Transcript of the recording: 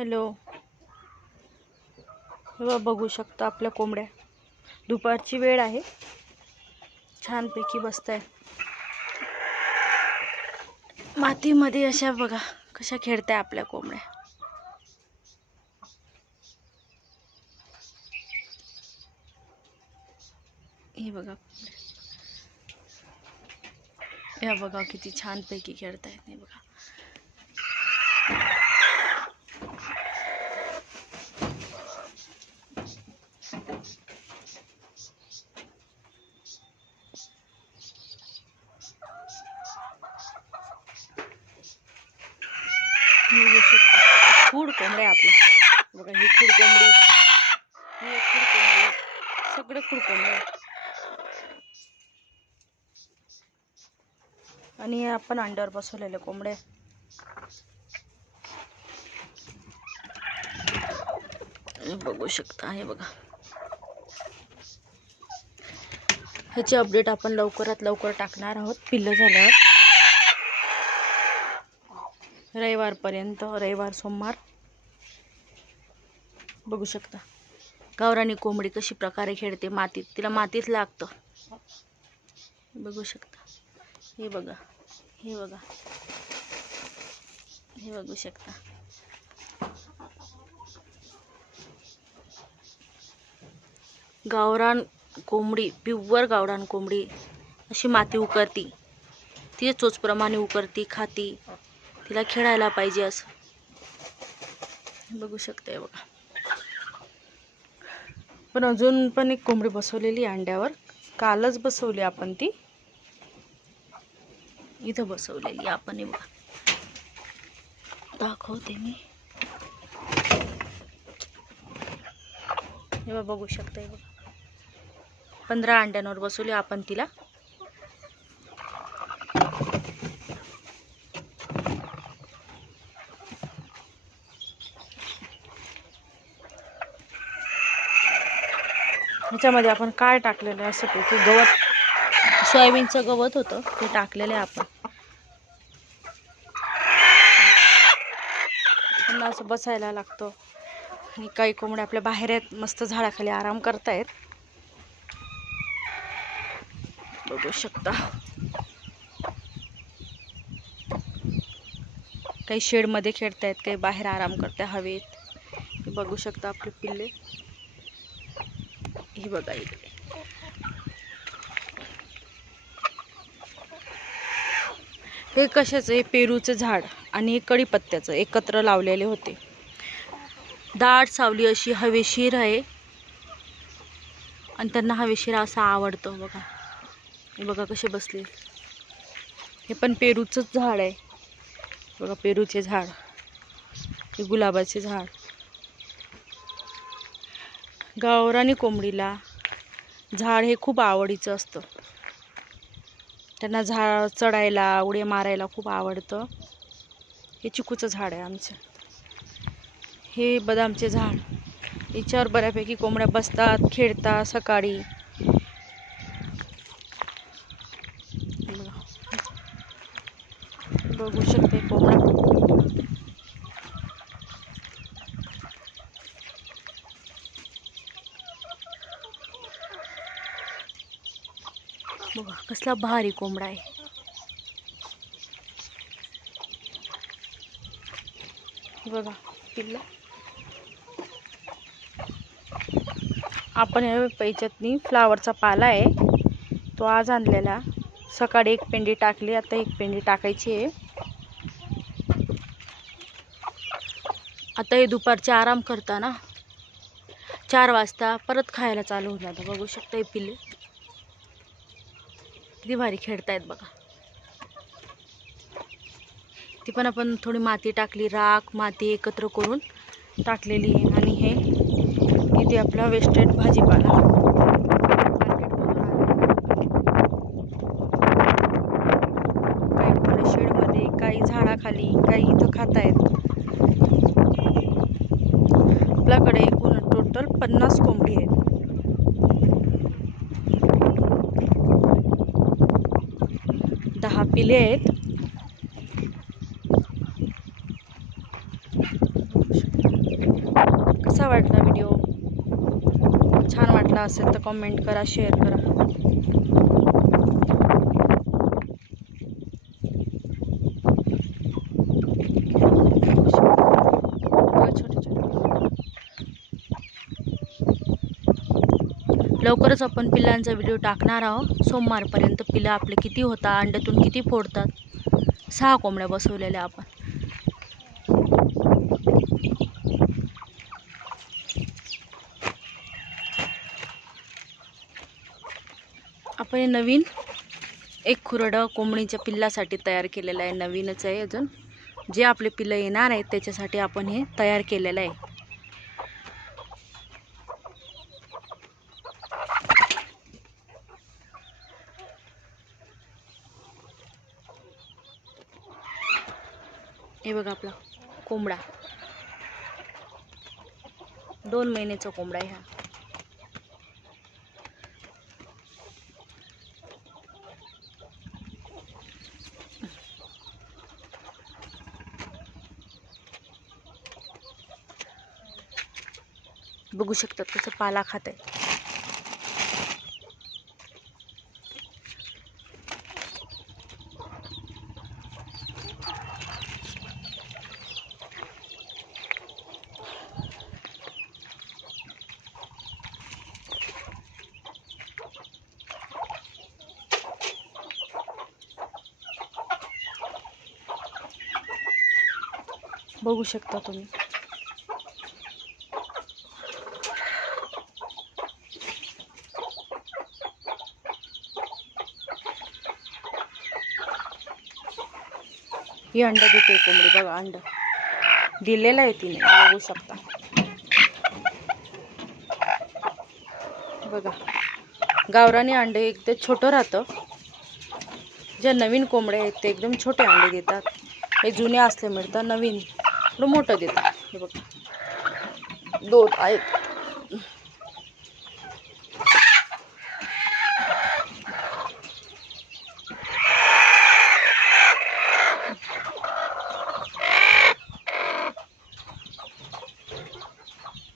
Hello, हे बघू शकता आपल्या कोंबड्या. दुपारची वेळ आहे, छानपैकी बसताय मातीमध्ये. अशा बघा कशा खेळताय आपल्या कोंबड्या. हे बघा, या बघा किती छानपैकी खेळतायत. हे बघा, बघू शकता खूड कोंबड्या आपल्या. बघा ही खूड कोंबडी, ही एक खूड कोंबडी, सगळे खूड कोंबड्या. आणि आपण अंड्यावर बसवलेले कोंबड्या. बघू शकता, हे बघा. ह्याची अपडेट आपण लवकरात लवकर टाकणार आहोत. पिल्लं झाल्यावर रविवारपर्यंत, रविवार सोमवार. बघू शकता गावरानी कोंबडी कशी प्रकारे खेळते मातीत. तिला मातीत लागतं. बघू शकता, हे बघा, हे बघा, हे बघू शकता. गावरान कोंबडी, प्युअर गावरान कोंबडी अशी माती उकरती. ती चोचप्रमाणे उकरती, खाती. तिला खेळायला पाहिजे असं. बघू शकते बघा. पण अजून पण एक कोंबडी बसवलेली अंड्यावर. कालच बसवली आपण ती. इथं बसवलेली आपण. हे बघा, दाखवते मी. हे बघू शकता. हे बघा, 15 अंड्यांवर बसवली आपण तिला. ह्याच्यामध्ये आपण काय टाकलेलं आहे, असं पैकी गवत, सोयाबीनचं गवत होतं ते टाकलेलं आहे आपण. त्यांना असं बसायला लागतं. आणि काही कोंबड्या आपल्या बाहेर आहेत, मस्त झाडाखाली आराम करतायत. बघू शकता. काही शेडमध्ये खेळतायत, काही बाहेर आराम करताय हवेत. बघू शकता आपले पिल्ले. हे बघा इकडे. हे कशाचं आहे, पेरूचं झाड आणि कढीपत्त्याचं एकत्र लावलेले होते. दाट सावली अशी हवेशीर आहे आणि त्यांना हवेशीर असं आवडतं. बघा, हे बघा कसे बसले. हे पण पेरूचंच झाड आहे. बघा, पेरूचे झाड, हे गुलाबाचे झाड. गावरानी कोंबडीला झाड हे खूप आवडीचं असतं. त्यांना झाड चढायला, उड्या मारायला खूप आवडतं. हे चिकूचं झाड आहे आमचं. हे बदामचे झाड. याच्यावर बऱ्यापैकी कोंबड्या बसतात, खेळतात सकाळी. बघू शकते कोंबड्या. बघा कसला भारी कोंबडा आहे. बघा पिल्ला. आपण या पैच्यातनी फ्लावरचा पाला आहे, तो आज आणलेला. सकाळी एक पेंडी टाकली, आता एक पेंडी टाकायची आहे. आता हे दुपारचे आराम करताना 4 वाजता परत खायला चालू होऊन जातं. बघू शकता हे पिल्ले किती भारी खेळतायत बघा. ती पण आपण थोडी माती टाकली, राख माती एकत्र करून टाकलेली आहे. आणि हे इथे आपला वेस्टेड भाजीपाला काही कोंबड्या शेडमध्ये, काही झाडाखाली, काही इथं खातायत. आपल्याकडे एकूण टोटल 50 कोंबडी आहेत. दहा पिले आहेत. वाटला व्हिडिओ? छान वाटला असेल तर कमेंट करा, शेअर करा. लवकरच आपण पिल्लांचा व्हिडिओ टाकणार आहोत. सोमवारपर्यंत पिल्लं आपले किती होतात, अंड्यातून किती फोडतात. 6 कोंबड्या बसवलेल्या आपण. आपण हे नवीन एक खुरडं कोंबडीच्या पिल्लासाठी तयार केलेलं आहे. नवीनच आहे अजून. जे आपले पिल्लं येणार आहेत त्याच्यासाठी आपण हे तयार केलेलं आहे. हे बघा आपला कोंबडा, 2 महिन्याचा कोंबडा आहे हा. बघू शकतात कसं पाला खात आहे. बघू शकता तुम्ही. ही अंडा देते कोंबडी. बघा अंड दिलेलं आहे तिने, बघू शकता. बघा गावरानी अंडे एकदम छोटं राहतं. ज्या नवीन कोंबड्या आहेत ते एकदम छोटे अंडे देतात. हे जुने असले मिळतात, नवीन थोडं मोठं देतात. हे बघा 2 आहेत.